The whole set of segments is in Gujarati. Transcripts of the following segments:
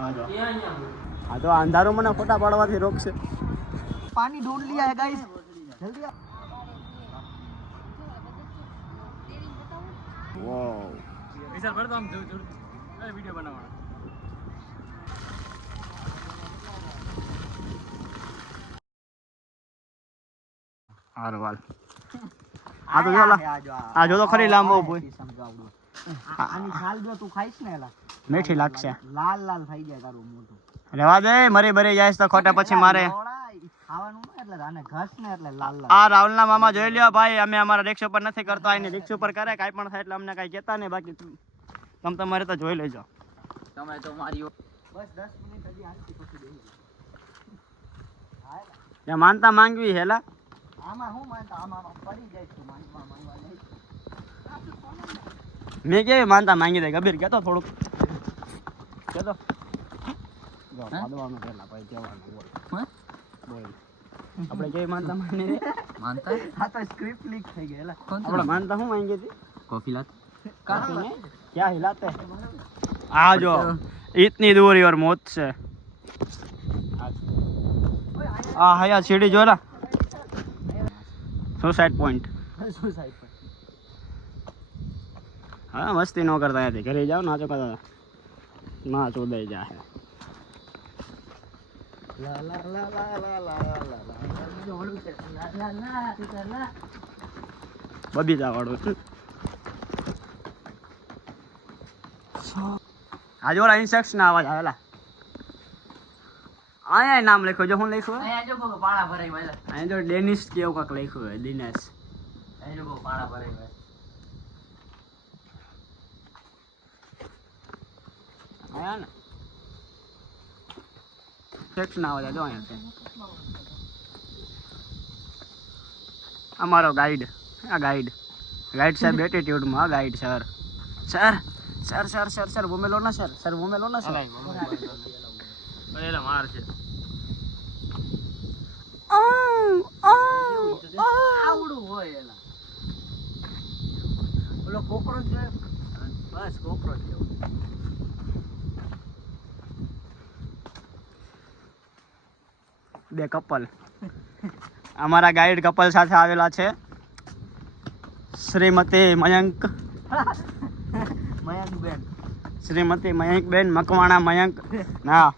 हाँ तो अंधारों में फोटा पाड़वाથી रोकશે. पानी ढूंढ लिया है गाइस, जल्दी आओ. वाओ વિશાલ ભરતો આમ જોર વિડિયો બનાવવાનો. હારો વાલ આ તો જો આ જો તો ખરી લાંબો બોય આની છાલ જો તું ખાઈશ ને એલા મીઠી લાગશે. લાલ લાલ થઈ જાય તારું મોઢું. રેવા દે મરી બરી જાય તો ખોટા પછી મારે ખાવાનું ને એટલે આને ઘસ ને એટલે લાલ લાલ. આ રાહુલના મામા જોઈ લ્યો ભાઈ, અમે અમારા રિક્ષા ઉપર નથી કરતા, એની રિક્ષા ઉપર કરે કાઈ પણ થાય એટલે અમને કાઈ કહેતા નહીં. બાકી તમે તમારે તો જોઈ લેજો. તમે તો મારી બસ 10 મિનિટ હજી હાલતી પછી બેહી ત્યાં માનતા માંગવી હેલા. આમાં હું માનતા આમાં પડી જાય તું માંગવા નહીં. મેં કેવી માનતા માંગી દે ગંભીર કેતો થોડુંક કેતો જો પાડવાનું પહેલા ભાઈ કહેવાનું બોલ બોલ આપણે કેવી માનતા માંગી દે માનતા આ તો સ્ક્રિપ્ટ લીક થઈ ગઈ એલા. આપણે માનતા શું માંગી હતી? કોફી લાત काफी ने क्या हिलाते आ जो इतनी दूर और मौत से आ हया सीढ़ी जो ना सुसाइड पॉइंट. हाँ मस्ती नो करता है घरे जाओ नाचो करता ना चोदे जा है ला ला ला ला ला ला ला ला बबीता वाળો आज वाला इंसेक्ट्स ना आवाज आवेला आया नाम लिखो जो હું લખ્યું અહીંયા જો કો પાળા ભરાઈ વાલા આયા જો ડેનિસ કેવું કાક લખ્યું હે દિનેશ અહીંયા જો કો પાળા ભરાઈ વાલા આયા ને સેક્સ ના આવાજ જો અહીંયા છે અમારો ગાઈડ આ ગાઈડ સાહેબ એટીટ્યુડ માં guide sir sir sir sir sir sir वो में लो ना सर वो में लो ना सर अरे मार છે આવડું હોય એલા ઓલો કોકરોચ જોય બસ કોકરોચ જેવું. બે કપલ અમારા ગાઈડ કપલ સાથે આવેલા છે શ્રીમતી મયંક મયંકબેન શ્રીમતી મયંકબેન મકવાણા મયંક ના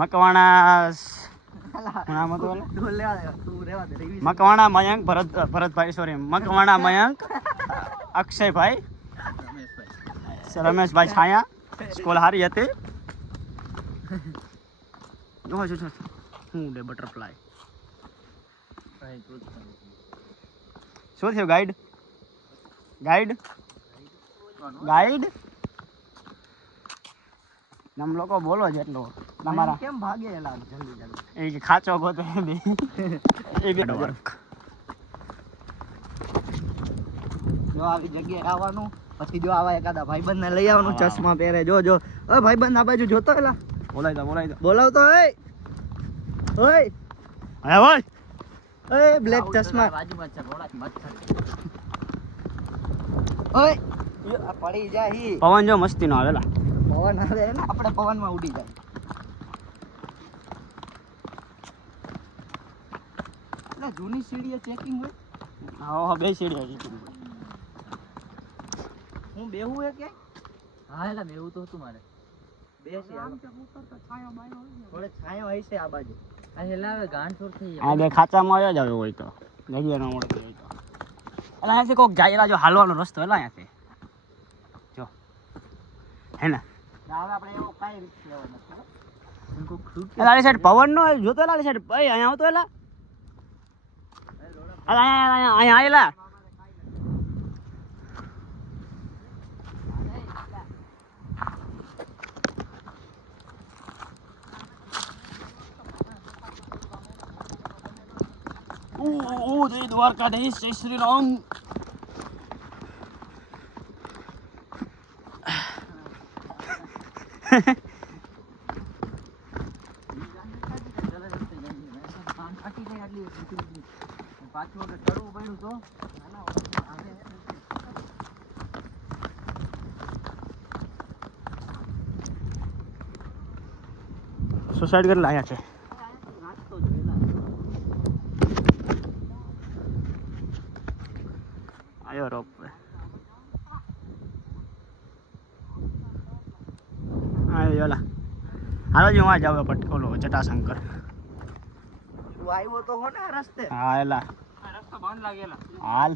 મકવાણા નામ હતું મકવાણા મયંક ભરતભાઈ સોરી મકવાણા મયંક અક્ષયભાઈ રમેશભાઈ છાયા સ્કૂલ હારી હતી જો હું ડે બટરફ્લાય શું થયું ગાઈડ ગાઈડ ગાઈડ નમ લોકો બોલો જેટલો તમારા કેમ ભાગે એલા જલ્દી જલ્દી એ કે ખાચો ગોતે બે એ બે વર્ક જો આવી જગ્યાએ આવવાનું પછી જો આવા એકાદા ભાઈબંધને લઈ આવવાનું ચશ્મા પહેરે જો જો ઓય ભાઈબંધ આ બાજુ જોતો એલા બોલાઈ દો બોલાવતો ઓય ઓય હે ભાઈ ઓય બ્લેક ચશ્મા બાજુમાં છે ઘોડા મત ઓય આ પડી જાહી પવન જો મસ્તી નો આવેલા પવન આવે ને આપણે પવનમાં ઉડી જાય એટલે જૂની સીડીએ ચેકિંગ હોય હા બે સીડી હતી હું બેહું હે કે હા એલા મેવું તો હતું મારે બેસી આમ કે ઉપર તો છાયો બાયો હોય થોડે છાયો હોય છે આ બાજુ આ હેલા હવે ગાંઠોર થઈ આ બે ખાચામાં આવ્યા જ આવે હોય તો જગ્યા ન મળતી હોય તો એટલે અહીંયાથી કોક જાય જો હાલવાનો રસ્તો એટલે અહીંયાથી જો હે ને હવે આપણે એવો કાઈ રીત લેવાનો નથી કોઈ ફ્રૂટ એલા આ સાઈડ પવન નો જોતો એલા આ સાઈડ ભાઈ અહીંયા આવતો એલા અહીંયા આયેલા જય દ્વારકાધીશ જય શ્રી રામ પાછું વખત ચડવું પડ્યું તો સોસાયટી કેટલા અહીંયા છે નાખતો જ વેલા. આયો રોપ આયો ઓલા હાલો જ હું જાવ પટકોલો જટાશંકર તું આવ્યો તો હો ને આ રસ્તે. હા એલા રસ્તો બંધ લાગેલા. હાલ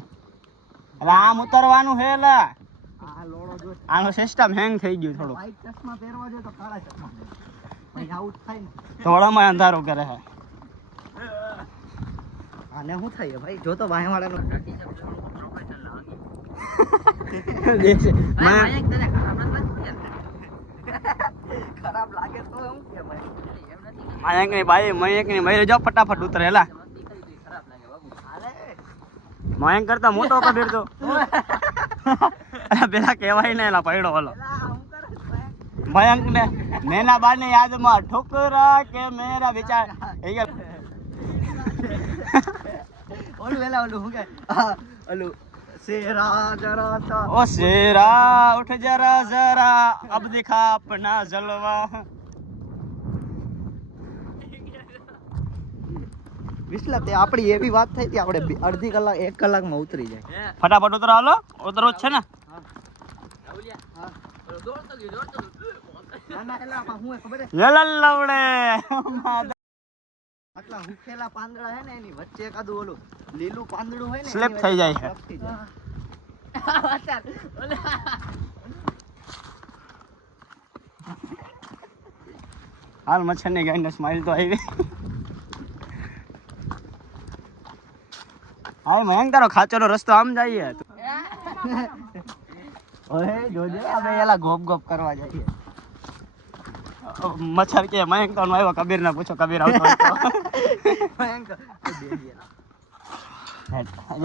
એટલે આમ ઉતરવાનું છે એલા આ લોડો જો આનો સિસ્ટમ હેંગ થઈ ગયું થોડું વ્હાઈટ ચશ્મા પહેરવા જો તો કાળા ચશ્મા પહેર. ભાઈ આઉટ થાય ને. થોડામાં અંધારું કરે છે આને શું થાય ભાઈ જો તો વાંહેવાળાનો ખરાબ લાગે તો શું કે ભાઈ. મયંકની બાઈ મયંકની મયરે જો ફટાફટ ઉતરે એલા હાલે. મયંક કરતા મોટો કબીર તો પેલા કહેવાય ને એલા પડ્યો ઓલો એલા હું કરે છે ભાઈ? મયંક ને મેના બા ને યાદમાં ઠોકરા કે મેરા વિચાર એ કે ઓલું વેલા ઓલું શું કે ઓલું શેરા જરા તા ओ शेरा उठ जरा जरा अब दिखा अपना जलवा વિસલા તે આપણી એવી વાત થઈ હતી આપણે અડધી કલાક 1 કલાકમાં ઉતરી જાય. ફટાફટ ઉતરો હાલો ઉતરો જ છે ને ના ના એલા આમાં હું હે ખબર હે લલવડે આટલા હુકેલા પાંદડા હે ને એની વચ્ચે એકાદું ઓલું લીલું પાંદડું હોય ને Slip એની થઈ વચ્ચે જાય છે. slip થઈ જાય. હાલ મચ્છર ની ગાઈને સ્માઈલ તો આવી હા મયંક તારો ખાચોનો રસ્તો આમ જઈએ ઓય જોજે આપણે એલા ગોપ ગોપ કરવા જઈએ. મચ્છર કે મયંક તો આવ્યો કબીર ને પૂછો કબીર આવતો હોય તો. ભયંકર. એ બેસી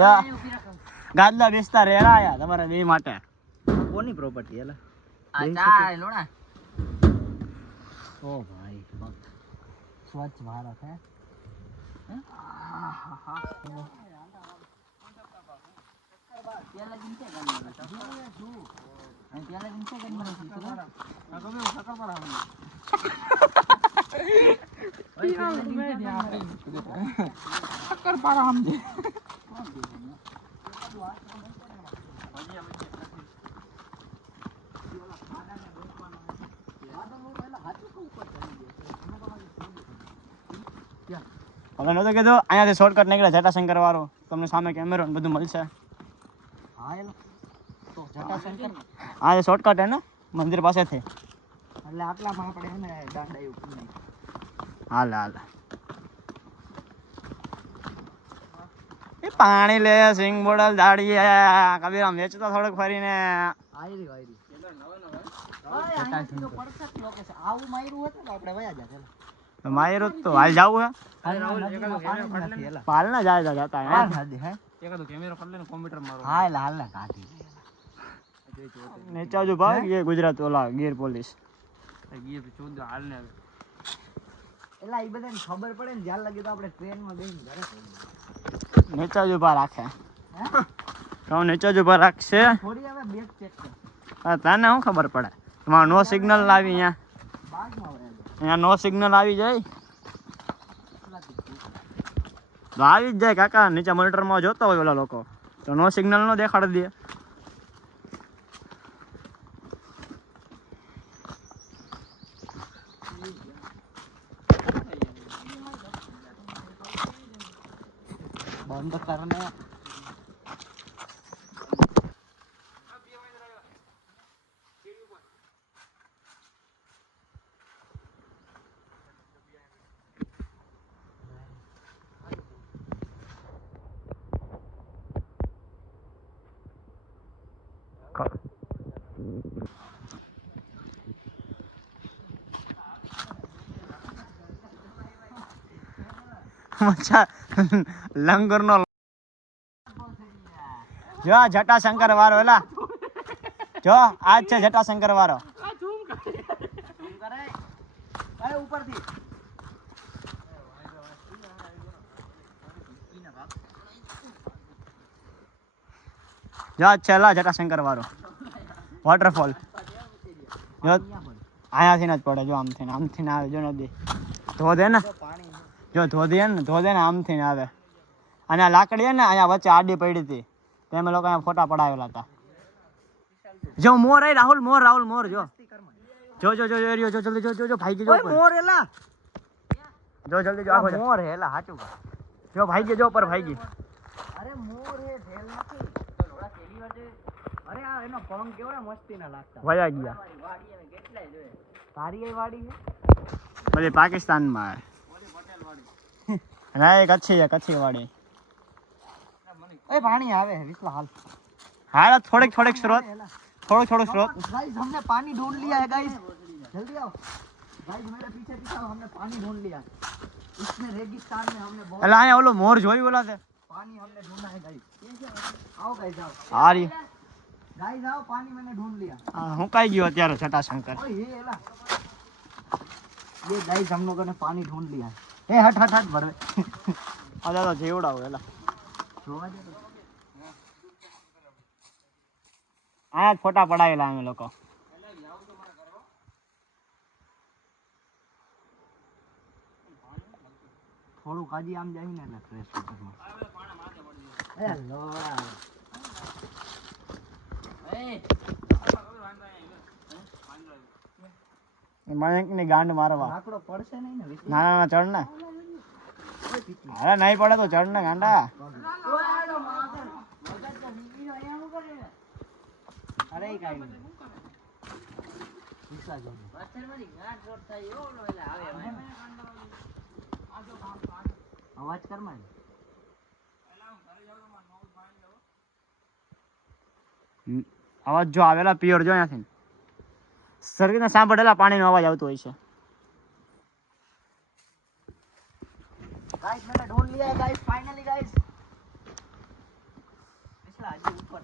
જા ગાદલા બેસતા રેરા આયા તમારા બે માટે કોની પ્રોપર્ટી એલા? આ ચા લોણા. ઓ ભાઈ સ્વચ્છ ભારત હે. હવે નતો કીધું અહીંયાથી શોર્ટકટ નીકળે જટાશંકર વાળો તમને સામે કેમેરો ને બધું મળશે હા એલા તો જટાશંકર આ શોર્ટકટ હે ને મંદિર પાસેથી એટલે આટલામાં આપણે હે ને દાંડા એવું કરી નાખ્યું. હાલ હાલ એ પાણી લે સિંગ બોડલ દાડીએ કબીર આમ વેચતો થોડુંક ફરીને આયરી આયરી જટાશંકર પરફેક્ટ લોકેશન. આવું માયરું હતું તો આપણે વયા જાત એલા. તો માયરો જ તો હાલ જાવું હે નદીમાં પાણી જ નથી એલા. પાલ ના જાય જતા હે નદી હે એકાદો કેમેરો કરી લે કોમ્પ્યુટર મારો હા એલા હાલ ને કાઢી લે એલા. નેચા જો ભાગ એ ગુજરાત ઓલા ગીર પોલીસ ગીર 14 હાલ ને એલા ઈ બધાને ખબર પડે ને જ્યાં લગી તો આપણે ટ્રેનમાં બેસીને ઘરે પહોંચીએ. નેચા જ ઉભા રાખે હે? તો નેચા જ ઉભા રાખશે થોડી હવે બેગ ચેક કર. હા તને શું ખબર પડે તમારે નો સિગ્નલ આવી અહીંયા બાગમાં વયા જાય. અહીંયા નો સિગ્નલ આવી જાય તો આવી જ જાય કાકા નીચે મોનિટરમાં જોતા હોય ઓલા લોકો તો નો સિગ્નલ નો દેખાડી દે બંધ કરને. મચ્છા લંગર નો જો આ જટાશંકર વાળો એલા જો આજ છે જટાશંકર વાળો અરે ઉપરથી જો આજ છે એલા જટાશંકર વાળો વોટરફોલ જો અહીંયાથી જ પડે જો આમથી ને આવે જો નદી ધોધ હે ને પાણી છે. જો ધોધ હે ને આમથી ને આવે અને આ લાકડી હે ને અહીંયા વચ્ચે આડી પડી હતી તે અમે લોકો અહીંયા ફોટા પડાવેલા હતા. જો મોર આય રાહુલ મોર જો એરિયો જો જલ્દી જો ભાઈ જો ઓય મોર એલા જો જલ્દી જો આખો જો. મોર હેલા હાચું કા. જો ભાઈ જો પર ભાઈ અરે મોર હે ઢેલ નથી. અરે આ એનો પંખ કેવો ને મસ્તી ના લાગતા. વયા ગયા તારી એ વાડી હે બધી પાકિસ્તાનમાં ના એ કચ્છી વાડી ઓય પાણી આવે है विश्वा हाल हां થોડીક સ્રોત થોડો સ્રોત गाइस हमने पानी ढूंढ लिया है गाइस जल्दी आओ गाइस मेरे पीछे आओ हमने पानी ढूंढ लिया है इसमें रेगिस्तान में हमने बहुत એટલે અહીંયા ઓલો મોર જોયું ઓલા તે पानी हमने ढूंढा है गाइस आओ गाइस आओ હારી गाइस आओ पानी मैंने ढूंढ लिया હું કાઈ ગયો અત્યારે છટાશંકર ओए ये एला ये गाइस हम लोगों ने पानी ढूंढ लिया है ए हट भरे આ દાદા જેવડા હોય એલા જોવા દે તો આયા જ ફોટા પડાવેલા અમે લોકો થોડું કાજી આમ જાય ને એટલે ફ્રેશ વોટરમાં એ લોડા મયંકની ગાંડ મારવા આકડો પડશે નહીં ને વિશ્વા? ના ચડ ને ઓય પીતી અરે નહીં પડે તો ચડ ને ગાંડા અરે કાઈ નહીં વિશ્વા જો અવાજ કર માં અવાજ જો આવેલા પિયર જો અહીંયાથી સરગીને સાંભળેલા પાણીનો અવાજ આવતો હોય છે गाइस मैंने ढूंढ लिया है गाइस फाइनली गाइस पिछला आज ऊपर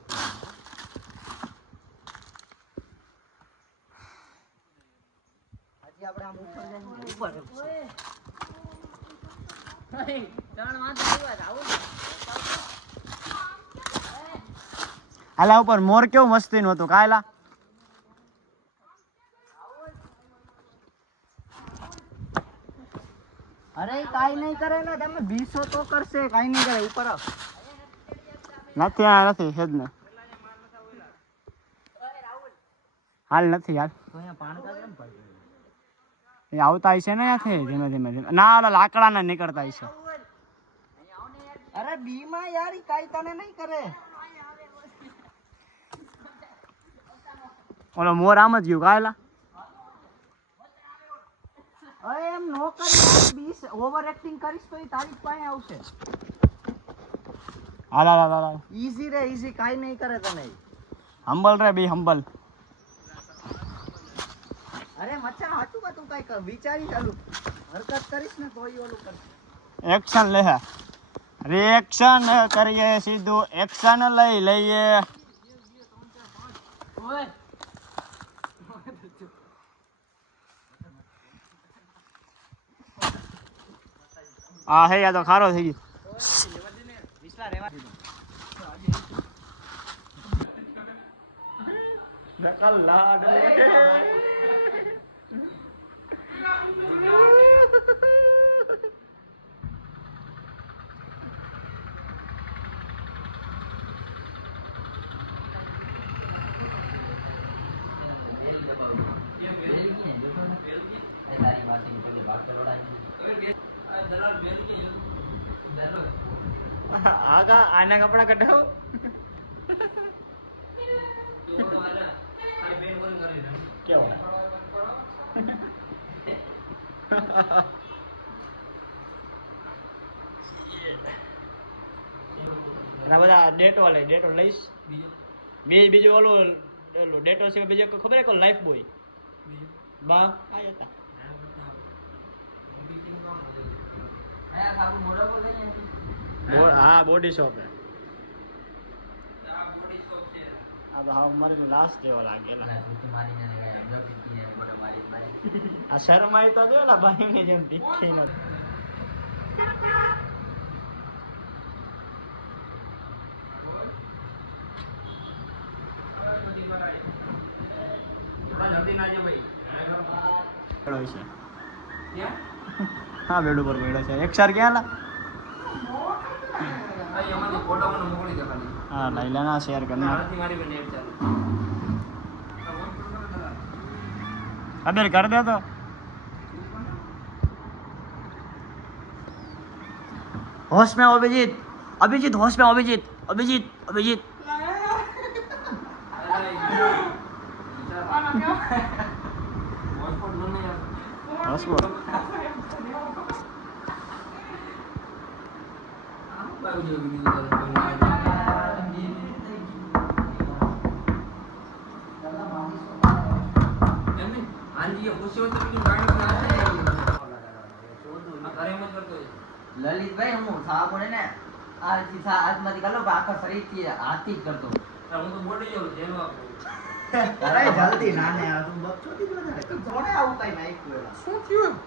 आज આપણે આમ ઉપર જઈને ઉપર આલા ઉપર મોર કેવું મસ્તીનું હતું કાયલા અરે કાઈ નહીં કરે ને તમે 200 તો કરશે કાઈ નહીં કરે ઉપર આવ નથી આ નથી હેજ ને હાલ નથી યાર તો અહીંયા પાણકા કેમ પડે એ આવતા હશે ને ત્યાંથી ધીમે ના ઓલા લાકડાના નીકળતા હશે અરે બી માં યાર ઈ કાઈ તને નહીં કરે ઓલો મોર આમ જ ગયું કાયલા અરે એમ નો કરી 20 ઓવર એક્ટિંગ કરીશ તો ઈ તારી પાસે આવશે હાલ ઈઝી રે ઈઝી કાઈ નહીં કરે તને હંબલ રે બી હંબલ અરે મચ્છા હાચું કા તું કાઈ કર વિચારી ચાલુ હરકત કરીશ ને તોય ઓલું કરશે એક્શન લે રિએક્શન કરીએ સીધું એક્શન લઈએ આ હે યા તો ખારો થઈ ગયો વિશ્વા રેવા आगा आना कपड़ा कटाओ क्या हुआ ના બધા ડેટો લઈશ બીજું ઓલું ડેટો સિવાય બીજો ખબર હે કોઈ લાઈફ બોય બા આયા હતા હા બોડી શોપ હે આ તો હા મારે લાસ્ટ જેવો લાગેલા આ શરમાઈ તો જો ના ભાઈ ને જેમ દીખી નથી હા બેડ ઉપર પડ્યો છે એક સર ક્યાં લા એમાંથી ફોટો મને મોકલી દે ખાલી હા લઈ લેના શેર કરના મારાથી મારી બને નેટ ચાલુ અબેર કર દે તો होश में अभिजीत अभिजीत होश में अभिजीत अभिजीत अभिजीत हॉटस्पॉट લલિતભાઈ હું ખાવા પડે ને આ રીતથી હાથમાંથી કાઢો પણ આખા શરીરથી હાથથી જ કરતો હું તો બોલી જાઉં જેનો અરે જલ્દી નાને આ તું બકચોદી વધારે તું કોણે આવું કઈ નાખ્યું એલા શું થયું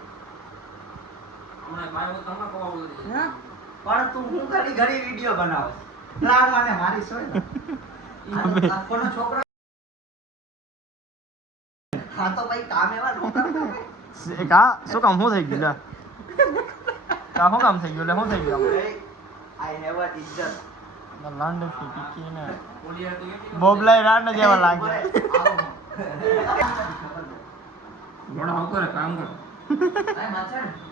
હમણાં ભાઈ હું તમાકુ આવું હે? પણ તું હું ઘડી ઘડી વિડિયો બનાવસ લાવ મને મારી સોય આ કોનો છોકરો હા તો ભાઈ કામ એવા નો કરતા કા શું કામ શું થઈ ગયું લે કા શું કામ થઈ ગયું લે શું થઈ ગયું આઈ હેવ અ ઇજ્જત લાંડ થી ટીકીને બોલી યાર તો કેટલી બોબલાઈ રાડ જેવા લાગે મોડા આવતો રે કામ કર આય માછડ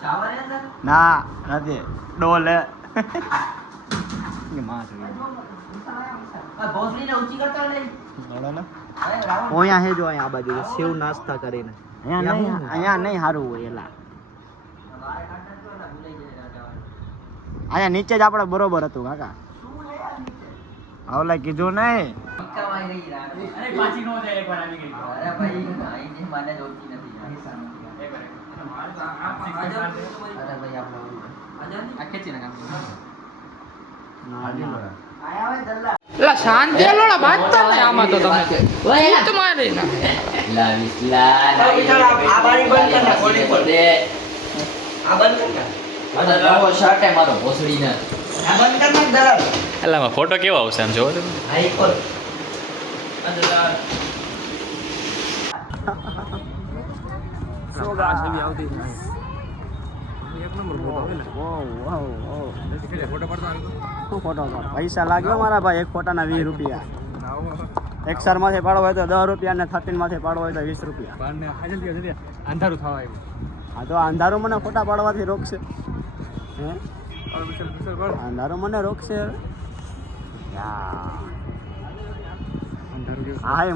શાવર હે સર ના નથી ડોલે કે માં છે આ ભોસડીને ઊંચી કરતા નહીં ડોલે ને અરે રાવણ ઓયા હે જો અહીંયા આ બાજુ સેવ નાસ્તા કરીને અહીંયા નહીં સારું હોય એલા વારે કાઢતા તો એલા ભૂલાઈ જાય જવાનું અહીંયા નીચે જ આપણે બરોબર હતું કાકા શું લે આ નીચે આવલા કીધું નહીં મક્કામાં રહી રાડ અરે પાછી નો જાય એકવાર આવી ગઈ અરે ભાઈ આઈને મને જોતી નથી એકવાર મારે તો આ અરે ભાઈ આપણો આ ખેંચી ના કામ આયા હોય દલ્લા લા શાંતિ લોડા બાંધતા ને આમાં તો તમે તમારે ના આ બારી બંધ કર ના કોલી પર દે આ બંધ કર ના નવો શર્ટ હે મારો ભોસડીને આ બંધ કર ના દલાલ એટલે આમાં ફોટો કેવો આવશે આમ જોવો તમે હાઈ કોલ આવતી એક નંબર ફોટો આવે ને ફોટો પડતો ફોટો પૈસા લાગ્યો મારા ભાઈ એક ફોટાના 20 રૂપિયા એક સર માંથી પાડવો હોય તો 10 રૂપિયા ને 13 માંથી પાડવો હોય તો 20 રૂપિયા અંધારું થવા આવ્યું હા તો અંધારું મને ફોટા પાડવાથી રોકશે હે અંધારું મને રોકશે હા એ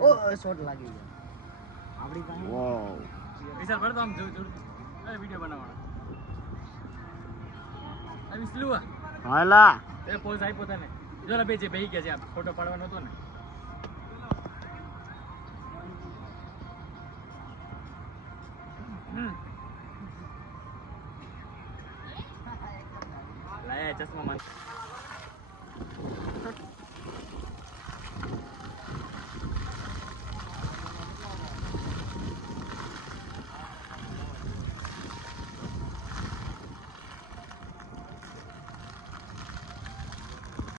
ઓ શોટ લાગી ગયો આપણી પાસે વાવ વિશાલ ભરતો આમ જોર જોર અરે વિડિયો બનાવવાનો આ વિસલુ હાલા એ પોઝ આપ્યો તને જોરા બે જે બેહી ગયા છે આ ફોટો પાડવાનો હતો ને લાયા ચશ્મા માં